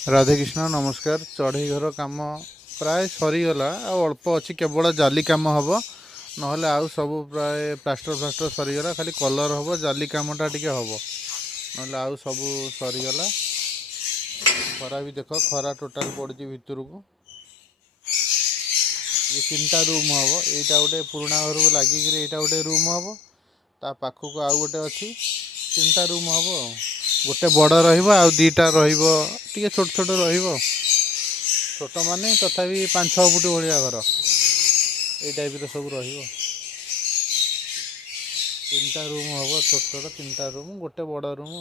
राधेकृष्ण नमस्कार। चढ़ई घर काम प्राय सरीगला अल्प अच्छी केवल जाली कम हम ना आउ सब प्राय प्लास्टर फ्लास्टर सरीगला खाली कलर हम जाली कमटा टी हम ना आउ सब सरीगला। खरा भी देख खरा टोटाल पड़ी भितर को ये 3टा रूम हम यहाँ गोटे पुराणा घर को लगिक यहाँ गोटे रूम हम ता पाखक आउ गोटे अच्छी 3टा रूम हम गोटे बड़ रईटा रे छोट छोट छोट माने तथापि 5-6 फुट भाया घर ये टाइप सब रो 3टा रूम हम छोट छोट 3टा रूम गोटे बड़ रूम।